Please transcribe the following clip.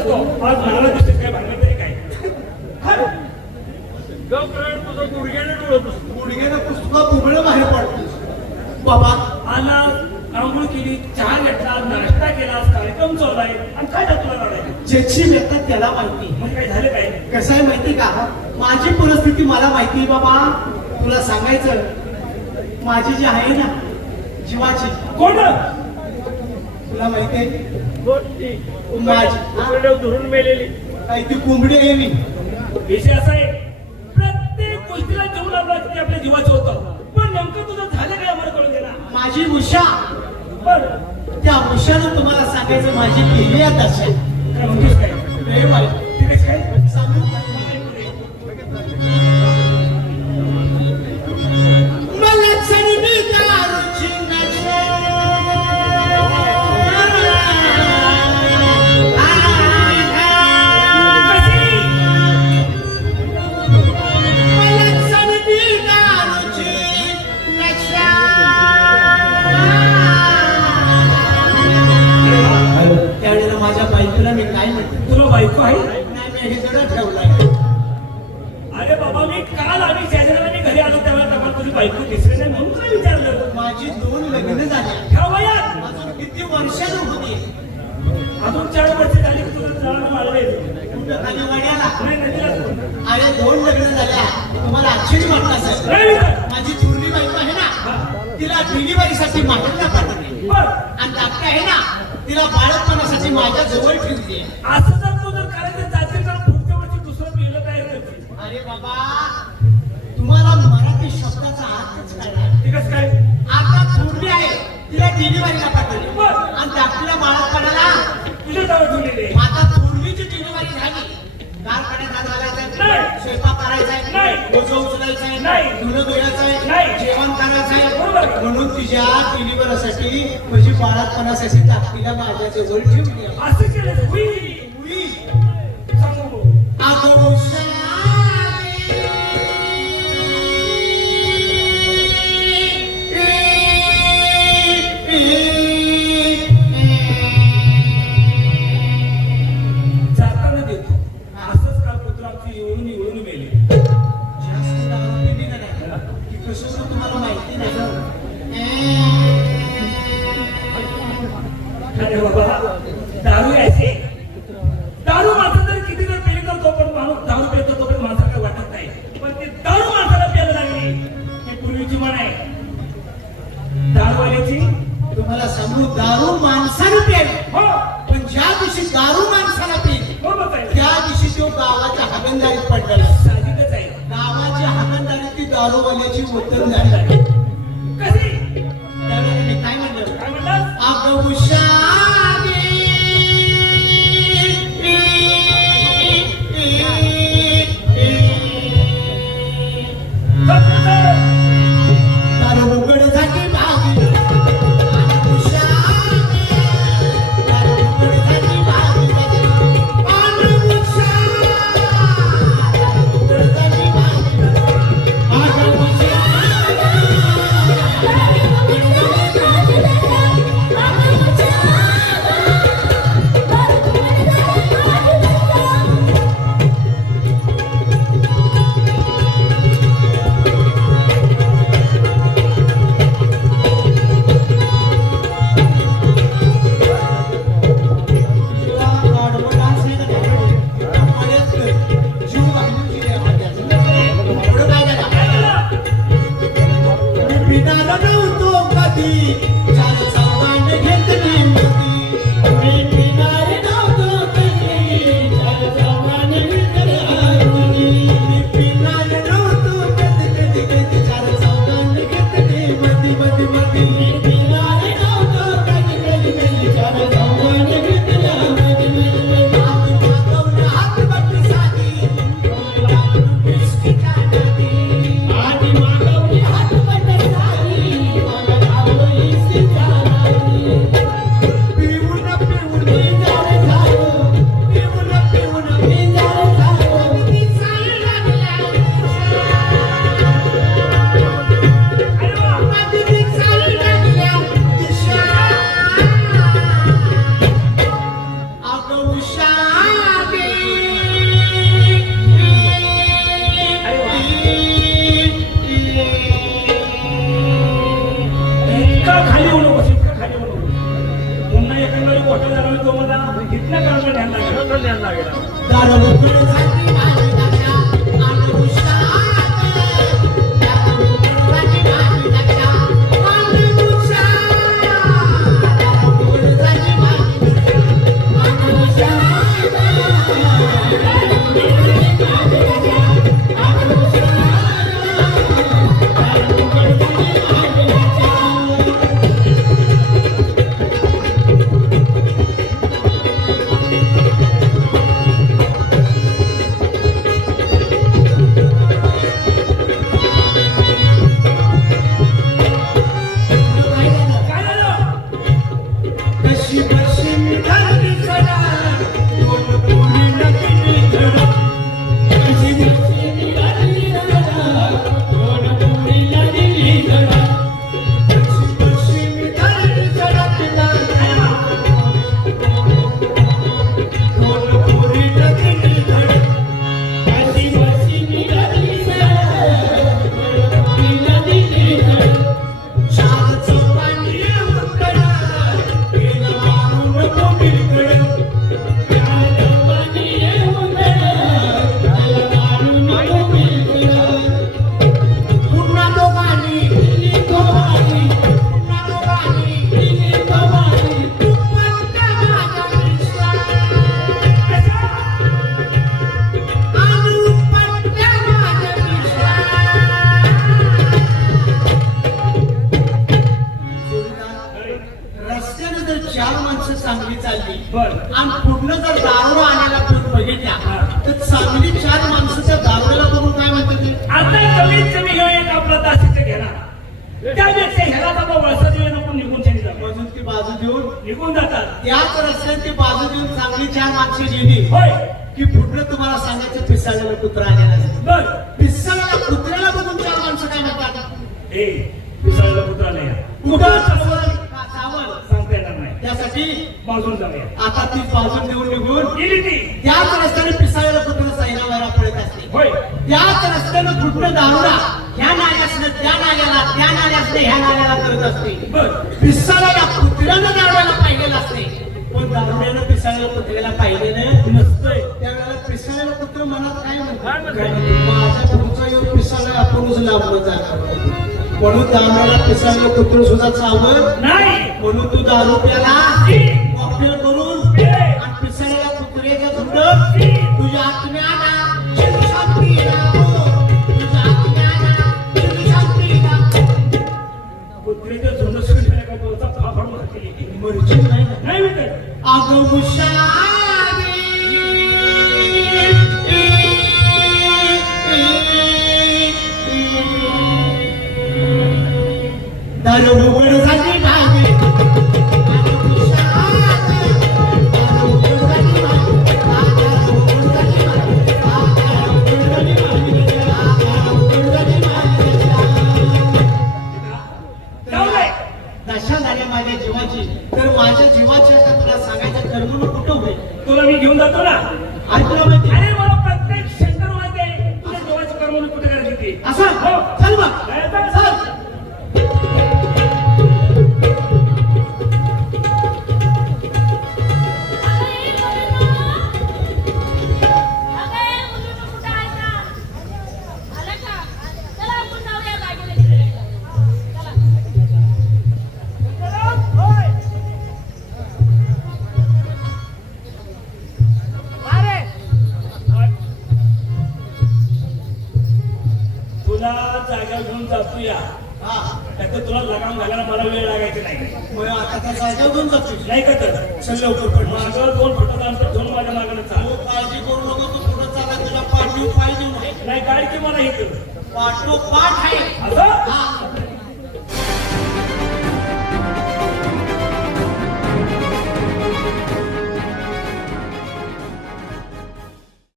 असतो. आज मला दिसत काय भांडण तरी काय? तुझं गुडघ्याने डोळत असतो गुडघ्यानं पुस्तका बुबळं बाहेर पडतो. बाबा आला आंघोळ केली चहा घेतला नाश्ता केला कार्यक्रम चाललाय. आणि काय तुला रडायला? ज्याची त्याला माहिती. म्हणजे काय झालं काय? कसं आहे माहिती का? माझी परिस्थिती मला माहिती आहे बाबा. तुला सांगायचं माझी जी आहे ना जीवाची. कोण? तुला माहिती आहे? धरून मेलेली. काही ती कोंबडी आहे मी. विषय असा आहे प्रत्येक गोष्टीला जीव लावला की आपल्या जीवाचं होतं. पण नेमकं तुझं झालं काय आम्हाला कळून देणार माझी उषा. बरं. त्या उषानं तुम्हाला सांगायचं माझी केली आहे नाही म्हणून तुला विचारलं माझी दोन लग्न झाली. ह्या वयात अजून किती वर्षानं होती? अजून चार वर्ष झाली तुला जळाला मारले आणि वड्याला नाही नदीला अरे दोन लग्न झाल्या. तुम्हाला आश्चर्य वाटलं असेल. नाही. माझी चुरली बायको आहे ना तिला डिलिव्हरीसाठी पाठवली बरं. आणि धाकटी आहे ना तिला बाळकपणासाठी माझ्या जवळ ठेवली असं जर तू जर करायचं जातील तर पुढच्या वर्षी दुसरं पिलं करते अरे बाबा तुम्हाला चुरली आहे तिला डिलिव्हरीला पाठवली. आणि धाकटीला बाळकपणाला तुझ्या जवळ ठेवलेली आहे. आता चुरलीची डिलिव्हरी झाली गार पाण्यात हात घालायचा नाही. आहे स्वयंपाक करायचा आहे नाही. ओझं उचलायचं आहे नाही. धुणं धुवायचं नाही. आहे जेवण करायचं आहे. म्हणून तिच्या डिलिव्हरीसाठी म्हणजे बाळापणासाठी धाकटीला माझ्या जवळ ठेवली. असं केलं. कसं असं तुम्हाला माहिती नाही अरे बाबा दारू यायचे. दारू माणसं जर किती जर पेली तर तो पण माणूस दारू पितो तो पण माणसाला काही वाटत नाही. पण ते दारू माणसाला प्यायला लागली ही पूर्वीची म्हण आहे. दारूवाल्याची? तुम्हाला सांगू दारू माणसानं प्यावी हो. पण ज्या दिवशी दारू माणसाला पिली हो त्या दिवशी तो गावाच्या हागंदारीत पडलेला. दारूवाल्याची उत्तर झाली. त्यावेळेला काय म्हणलं? म्हणतात ಕೊಟ್ಟದರನ್ನು ತುಂಬದ ಹಿಟ್ನ ಕಾಣ್ಕೊಂಡು ಎಲ್ಲ ಕಾಣ್ಕೊಂಡು ಎಲ್ಲ पुढनं जर दारू आणायला कोण बघितल्या हा. तर चांगली चार माणसं त्या दारूला बघून काय म्हणतात ते? आता कमीत कमी ह्यो एक आपला तासीचं घेणार. त्यापेक्षा ह्याला बाबा वळसा निघून बाजू देऊन? निघून जातात. त्याच रस्त्यात ती बाजू देऊन चांगली चार माणसं गेली. होय. की पुढनं तुम्हाला सांगायचं पिसाळलेला कुत्रा आलेला. बर. पिसाळलेला कुत्र्याला बघून चार माणसं काय म्हणतात? ए पिसाळला कुत्रा नाही. कुठं चावल का चावल सांगता येणार नाही जाऊया. आता ती बाजून देऊन निघून गेली ती. त्याच रस्त्याने पिसाळलेलं कुत्र साईना वैरा पडत असते? होय. त्याच रस्त्यानं दारुडा ह्या नाल्यासनं त्या नाल्याला त्या नाल्यासनं ह्या नाल्याला करत असते. पिसाळ्याला कुत्र्यानं दारुड्याला पाहिलेलं असते. पण दारुड्यानं पिसाळ्याला कुत्र्याला पाहिलेलं नसतंय. त्यावेळेला पिसाळ्याला कुत्र मनात काय म्हणतात? पुढचा येऊन पिसाळ्या आपणच लांबलं जाणार म्हणून दारुड्याला पिसाळलेलं कुत्र सुद्धा चावत नाही. म्हणून तू दारू प्याला Darum नाही. नाही काय की मला हे कर पाठो पाठ आहे हा.